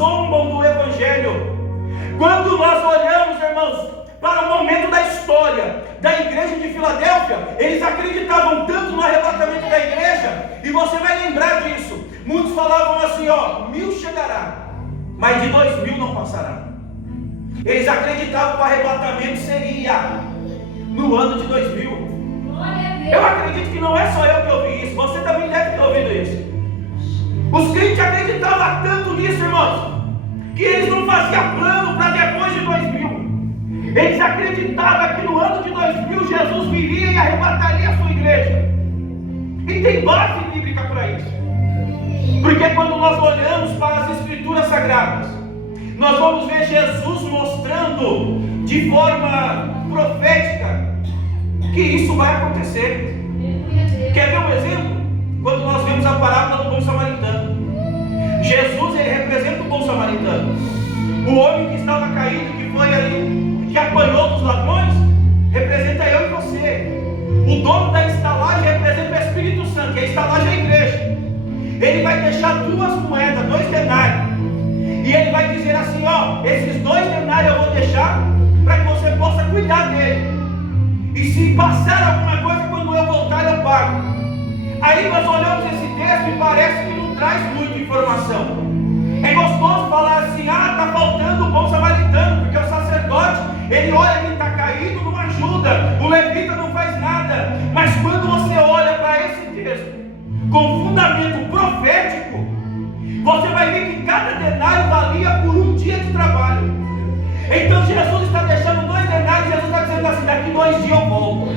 zombam do Evangelho. Quando nós olhamos, irmãos, para o momento da história da igreja de Filadélfia, eles acreditavam tanto no arrebatamento da igreja, e você vai lembrar disso. Muitos falavam assim, 1000 chegará, mas de 2000 não passará. Eles acreditavam que o arrebatamento seria no ano de 2000. Eu acredito que não é só eu que ouvi isso, você também deve ter ouvido isso. Os crentes acreditavam tanto nisso, irmãos, que eles não faziam plano para depois de 2000. Eles acreditavam que no ano de 2000 Jesus viria e arrebataria a sua igreja. E tem base bíblica para isso. Porque quando nós olhamos para as Escrituras Sagradas, nós vamos ver Jesus mostrando de forma profética que isso vai acontecer. Quer ver um exemplo? Quando nós vemos a parábola do bom samaritano. Jesus, ele representa o bom samaritano. O homem que estava caído, que foi ali, que apanhou dos ladrões, representa eu e você. O dono da estalagem representa o Espírito Santo, que a estalagem é a igreja. Ele vai deixar 2 moedas, 2 denários. E ele vai dizer assim, esses 2 denários eu vou deixar para que você possa cuidar dele. E se passar alguma coisa, quando eu voltar eu pago. Aí nós olhamos esse texto e parece que não traz muita informação. É gostoso falar assim, está faltando o bom samaritano, porque o sacerdote, ele olha quem está caído, não ajuda, o levita não faz nada. Mas quando você olha para esse texto, com fundamento profético, você vai ver que cada denário valia por um dia de trabalho. Então Jesus está deixando 2 denários, Jesus está dizendo assim, daqui 2 dias eu volto.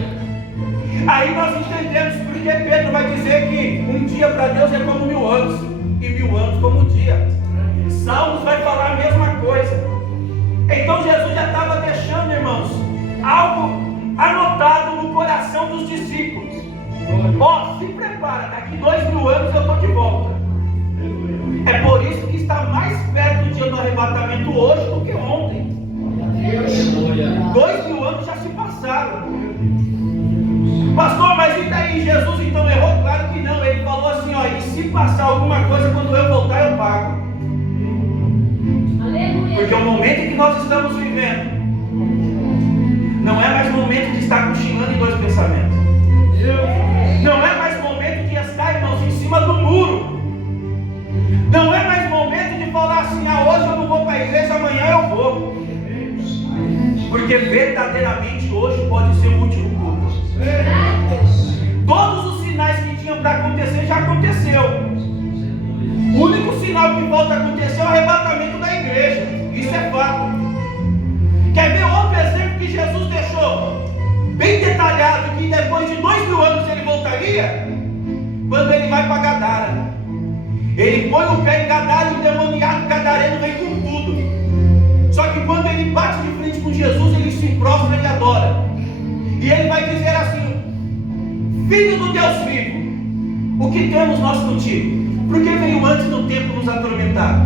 Aí nós entendemos porque Pedro vai dizer que um dia para Deus é como 1000 anos, e 1000 anos como um dia. Salmos vai falar a mesma coisa. Então Jesus já estava deixando, irmãos, algo anotado no coração dos discípulos. Se prepara, daqui 2000 anos eu estou de volta. É por isso que está mais perto do dia do arrebatamento hoje do que ontem. 2000 anos já se passaram. Pastor, mas e daí? Jesus então errou? Claro que não. Ele falou assim, e se passar alguma coisa, quando eu voltar eu pago. Aleluia. Porque o momento em que nós estamos vivendo não é mais momento de estar cochilando em 2 pensamentos. Não é mais momento de estar, irmãos, em cima do muro. Não é mais momento de falar assim, hoje eu não vou para a igreja, amanhã eu vou. Porque verdadeiramente hoje pode ser o último culto. Todos os sinais que tinham para acontecer já aconteceu. O único sinal que falta acontecer é o arrebatamento da igreja. Isso é fato. Quer ver outro exemplo que Jesus deixou bem detalhado, que depois de 2000 anos ele voltaria? Quando ele vai para Gadara. Ele põe o pé em Gadara e o demoniado gadareno vem com tudo. Só que quando ele bate de frente com Jesus, ele se prostra e adora. E ele vai dizer assim, Filho do Deus vivo, o que temos nós contigo? Porque veio antes do tempo nos atormentar.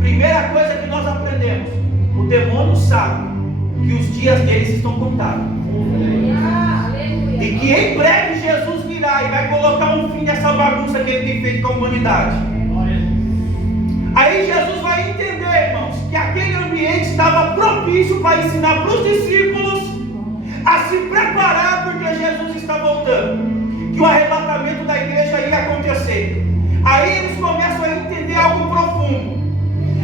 Primeira coisa que nós aprendemos, o demônio sabe que os dias deles estão contados. E que em breve Jesus virá e vai colocar um fim nessa bagunça que ele tem feito com a humanidade. Aí Jesus vai entender, irmãos, que aquele ambiente estava propício para ensinar para os discípulos a se preparar, porque Jesus está voltando, que o arrebatamento da igreja ia acontecer. Aí eles começam a entender algo profundo.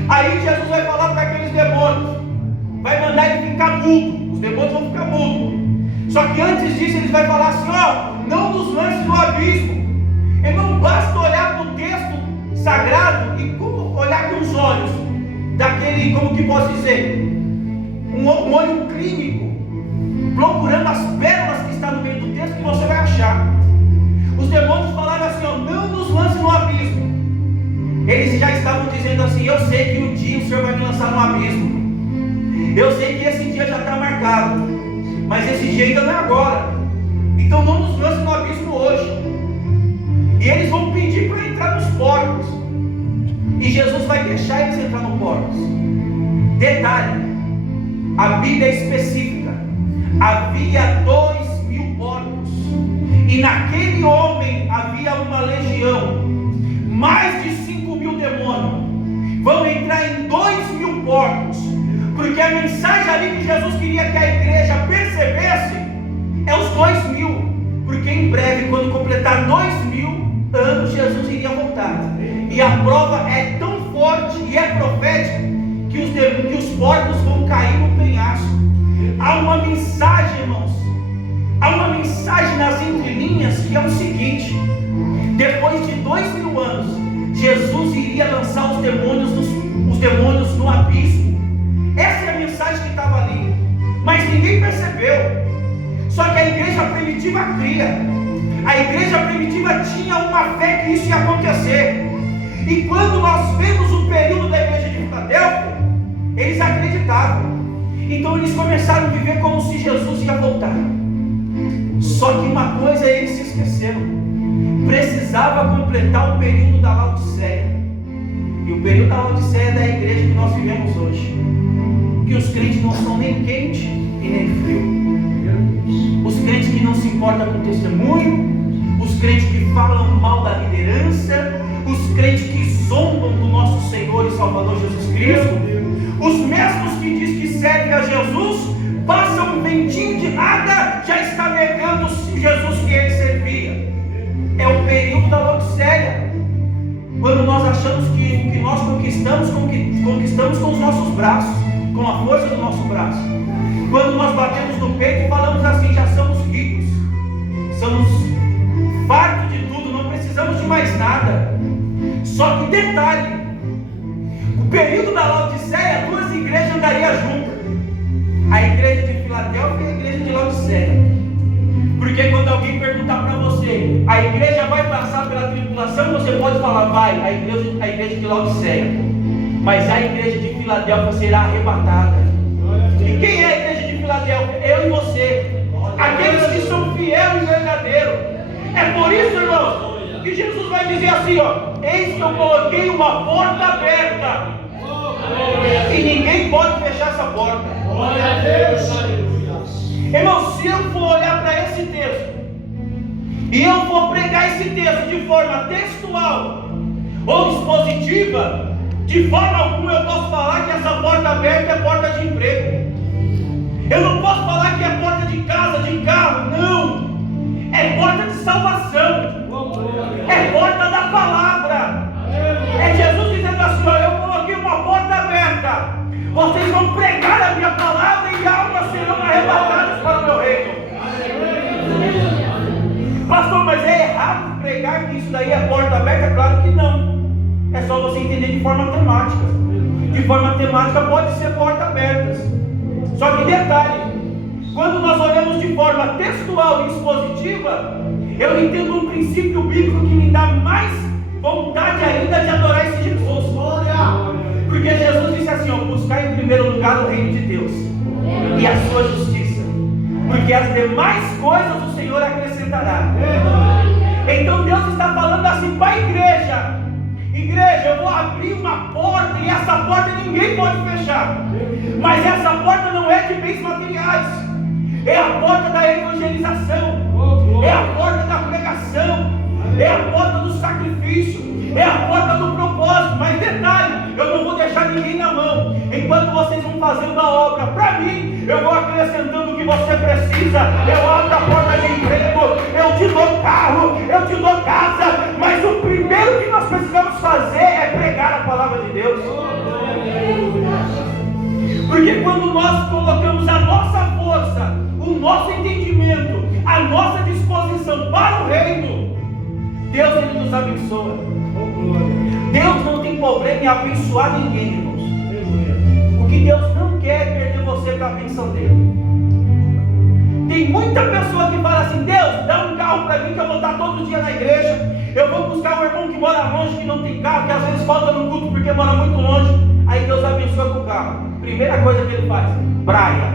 Aí Jesus vai falar para aqueles demônios, vai mandar ele ficar mudo, os demônios vão ficar mudos. Só que antes disso eles vão falar assim, não nos lance no abismo. Irmão, basta olhar para o texto sagrado e olhar com os olhos daquele, como que posso dizer, um olho clínico, procurando as pérolas que estão no meio do texto, que você vai achar. Os demônios falaram assim, não nos lance no abismo. Eles já estavam dizendo assim, eu sei que um dia o Senhor vai me lançar no abismo. Eu sei que esse dia já está marcado, mas esse dia ainda não é agora. Então não nos lance no abismo hoje. E eles vão pedir para entrar nos porcos. E Jesus vai deixar eles entrar nos porcos. Detalhe, a Bíblia é específica. Havia 2000 porcos. E naquele homem havia uma legião. Mais de 5000 demônios. porcos, porque a mensagem ali que Jesus queria que a igreja percebesse é os 2000, porque em breve, quando completar 2000 anos, Jesus iria voltar, e a prova é tão forte e é profética que os porcos vão cair no penhasco. Há uma mensagem, irmãos, há uma mensagem nas entrelinhas que é o seguinte: depois de 2000 anos, Jesus iria lançar os demônios no abismo. Essa é a mensagem que estava ali, mas ninguém percebeu. Só que a igreja primitiva cria. A igreja primitiva tinha uma fé que isso ia acontecer. E quando nós vemos o período da igreja de Filadélfia, eles acreditavam. Então eles começaram a viver como se Jesus ia voltar. Só que uma coisa eles se esqueceram: precisava completar o período da Laodiceia. E o período da Laodiceia é da igreja que nós vivemos hoje, que os crentes não são nem quente e nem frio. Os crentes que não se importam com o testemunho, os crentes que falam mal da liderança, os crentes que zombam do nosso Senhor e Salvador Jesus Cristo, os mesmos que dizem que servem a Jesus, passam um ventinho de nada, já está negando o Jesus que ele servia. É o período da Laodiceia, quando nós achamos que o que nós conquistamos com os nossos braços, com a força do nosso braço. Quando nós batemos no peito e falamos assim: já somos ricos, somos fartos de tudo, não precisamos de mais nada. Só que detalhe: o período da Laodiceia, duas igrejas andariam juntas, a igreja de Filadélfia e a igreja de Laodiceia. Porque quando alguém perguntar para você, a igreja vai passar pela tribulação, você pode falar: vai, a igreja de Laodiceia. Mas a igreja de Filadélfia será arrebatada. E quem é a igreja de Filadélfia? Eu e você, aqueles que são fiéis e verdadeiros. É por isso, irmãos, que Jesus vai dizer assim: ó, eis que eu coloquei uma porta aberta, e ninguém pode fechar essa porta. Irmãos, se eu for olhar para esse texto e eu for pregar esse texto de forma textual ou expositiva, de forma alguma eu posso falar que essa porta aberta é porta de emprego. Eu não posso falar que é porta de casa, de carro. Não, é porta de salvação, é porta da palavra. É Jesus dizendo assim: ó, eu coloquei uma porta aberta, vocês vão pregar a minha palavra e almas serão arrebatadas para o meu reino. Pastor, mas é errado pregar que isso daí é porta aberta? Claro que não. É só você entender de forma temática. De forma temática pode ser porta abertas. Só que detalhe: quando nós olhamos de forma textual e expositiva, eu entendo um princípio bíblico que me dá mais vontade ainda de adorar esse Jesus. Porque Jesus disse assim: ó, buscar em primeiro lugar o reino de Deus e a sua justiça, porque as demais coisas o Senhor acrescentará. Então Deus está falando assim para a igreja: igreja, eu vou abrir uma porta, e essa porta ninguém pode fechar. Mas essa porta não é de bens materiais, é a porta da evangelização, é a porta da pregação, é a porta do sacrifício, é a porta do propósito. Mas detalhe: eu não vou deixar ninguém na mão. Enquanto vocês vão fazendo a obra para mim, eu vou acrescentando o que você precisa. Eu abro a porta de emprego, eu te dou carro, eu te dou casa. Mas o primeiro que nós precisamos fazer é pregar a palavra de Deus. Porque quando nós colocamos a nossa força, o nosso entendimento, a nossa disposição para o reino, Deus, ele nos abençoa. Deus não tem problema em abençoar ninguém, irmãos. O que Deus não quer é perder você para a bênção dele. Tem muita pessoa que fala assim: Deus, dá um carro para mim que eu vou estar todo dia na igreja. Eu vou buscar um irmão que mora longe, que não tem carro, que às vezes falta no culto porque mora muito longe. Aí Deus abençoa com o carro. Primeira coisa que ele faz: praia.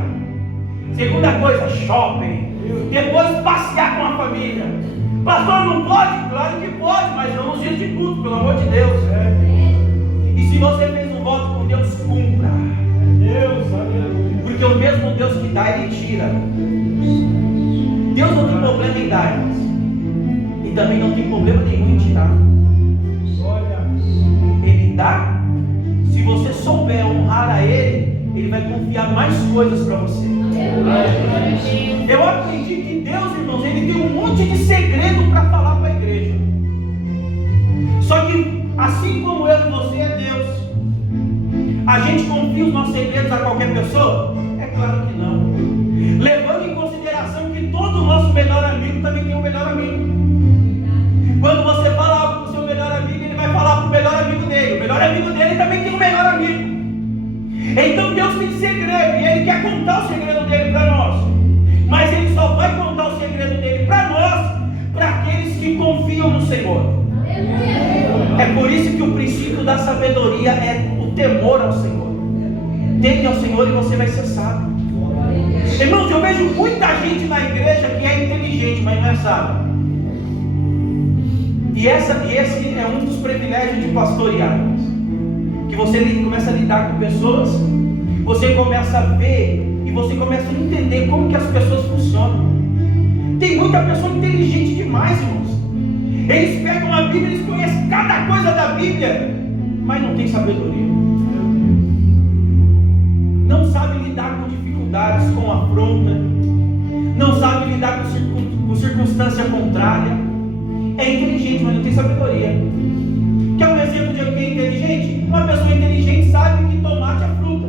Segunda coisa: shopping. Depois passear com a família. Pastor, não pode? Claro que pode, mas não nos dias de culto, pelo amor de Deus. E se você fez um voto com Deus, cumpra. Porque o mesmo Deus que dá, ele tira. Deus não tem problema em dar, e também não tem problema nenhum em tirar. Ele dá, se você souber honrar a ele, Ele vai confiar mais coisas para você. Eu aprendi que Deus, irmãos, Ele tem um monte de segredo para falar para a igreja. Só que, assim como eu e você é Deus, a gente confia os nossos segredos a qualquer pessoa? É claro que não. Levando em consideração que todo o nosso melhor amigo também tem um melhor amigo. Quando você fala algo para o seu melhor amigo, ele vai falar para o melhor amigo dele. O melhor amigo dele também tem um melhor amigo. Então Deus tem segredo e Ele quer contar o segredo dele para nós. Mas Ele só vai contar o segredo dele para nós, para aqueles que confiam no Senhor. É por isso que o princípio da sabedoria é o temor ao Senhor. Teme ao Senhor e você vai ser sábio. Irmãos, eu vejo muita gente na igreja que é inteligente, mas não é sábio. E esse é um dos privilégios de pastorear. Que você começa a lidar com pessoas, você começa a ver e você começa a entender como que as pessoas funcionam. Tem muita pessoa inteligente demais, irmãos. Eles pegam a Bíblia, eles conhecem cada coisa da Bíblia, mas não tem sabedoria. Não sabe lidar com dificuldades, com afronta. Não sabe lidar com circunstância contrária. É inteligente, mas não tem sabedoria. Quer um exemplo de alguém inteligente? Uma pessoa inteligente sabe que tomate é fruta.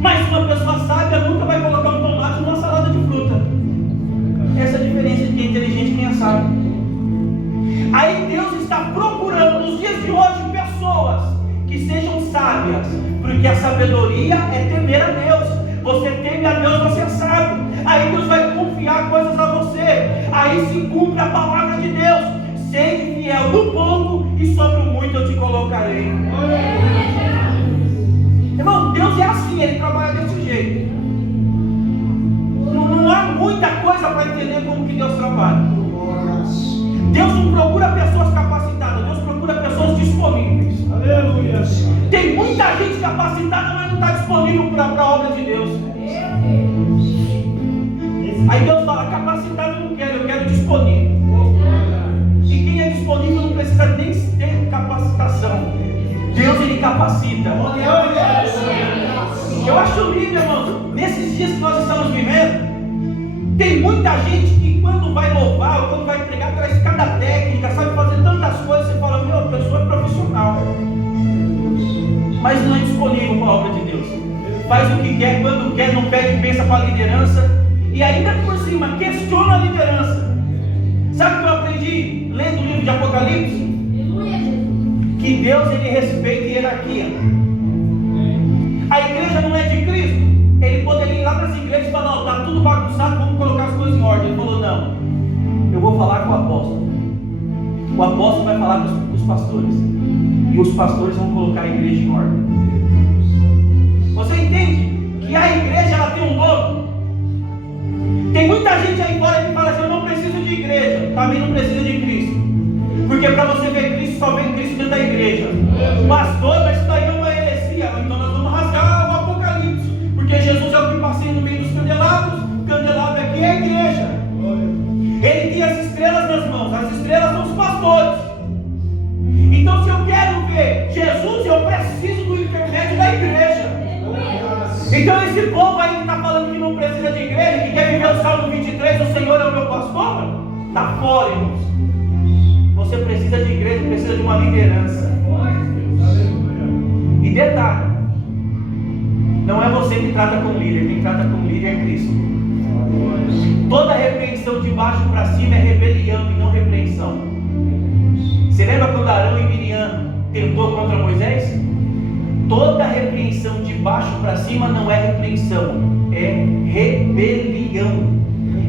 Mas uma pessoa sábia nunca vai colocar um tomate numa salada de fruta. Essa é a diferença de quem é inteligente e quem é sábio. Aí Deus está procurando nos dias de hoje pessoas que sejam sábias, porque a sabedoria é temer a Deus. Você teme a Deus, você é sábio. Aí Deus vai confiar coisas a você. Aí se cumpre a palavra de Deus: sede fiel no pouco e sobre o muito eu te colocarei. Irmão, Deus é assim, Ele trabalha desse jeito. Não há muita coisa para entender como que Deus trabalha. Deus não procura pessoas capacitadas, Deus procura pessoas disponíveis. Aleluia. Tem muita gente capacitada, mas não está disponível para a obra de Deus. Aí Deus fala: capacitado eu não quero, eu quero disponível. E quem é disponível não precisa nem ter capacitação. Deus, Ele capacita. Eu acho lindo, irmãos, nesses dias que nós estamos vivendo, tem muita gente que quando vai louvar ou quando vai pregar traz cada técnica, sabe fazer tantas coisas, você fala: meu, a pessoa é profissional, mas não é disponível para a obra de Deus. Faz o que quer, quando quer, não pede bênção para a liderança e ainda por cima questiona a liderança. Sabe o que eu aprendi lendo o livro de Apocalipse? Que Deus, Ele respeita a hierarquia. A igreja não é de Cristo. Ele poderia ir lá para as igrejas e falar: está tudo bagunçado, vamos colocar as coisas em ordem. Ele falou: não, eu vou falar com o apóstolo. O apóstolo vai falar com os pastores, e os pastores vão colocar a igreja em ordem. Você entende que a igreja, ela tem um dono? Tem muita gente aí fora que fala assim: eu não preciso de igreja. Também não precisa de Cristo. Porque para você ver Cristo, só vem Cristo dentro da igreja. Pastor, mas isso daí é uma heresia. Então nós vamos rasgar o Apocalipse. Porque Jesus é o que passeia no meio dos candelabros. O candelabro aqui é a igreja. Ele tem as estrelas nas mãos. As estrelas são os pastores. Então, se eu quero ver Jesus, eu preciso do intermédio da igreja. Então esse povo aí que está falando que não precisa de igreja, que quer viver o Salmo 23, o Senhor é o meu pastor, está fora, irmãos. Você precisa de igreja, precisa de uma liderança. E detalhe, não é você que trata com líder, quem trata com líder é Cristo. Toda repreensão de baixo para cima é rebelião e não repreensão. Você lembra quando Arão e Miriam tentou contra Moisés? Toda repreensão de baixo para cima não é repreensão, é rebelião.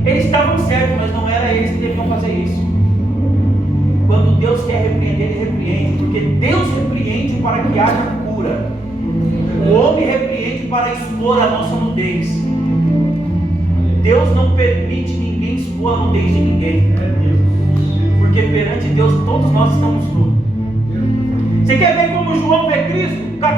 Eles estavam certos, mas não era eles que deviam fazer isso. Quando Deus quer repreender, Ele repreende, porque Deus repreende para que haja cura. O homem repreende para expor a nossa nudez. Deus não permite ninguém expor a nudez de ninguém, porque perante Deus todos nós estamos nus. Você quer ver como João vê Cristo?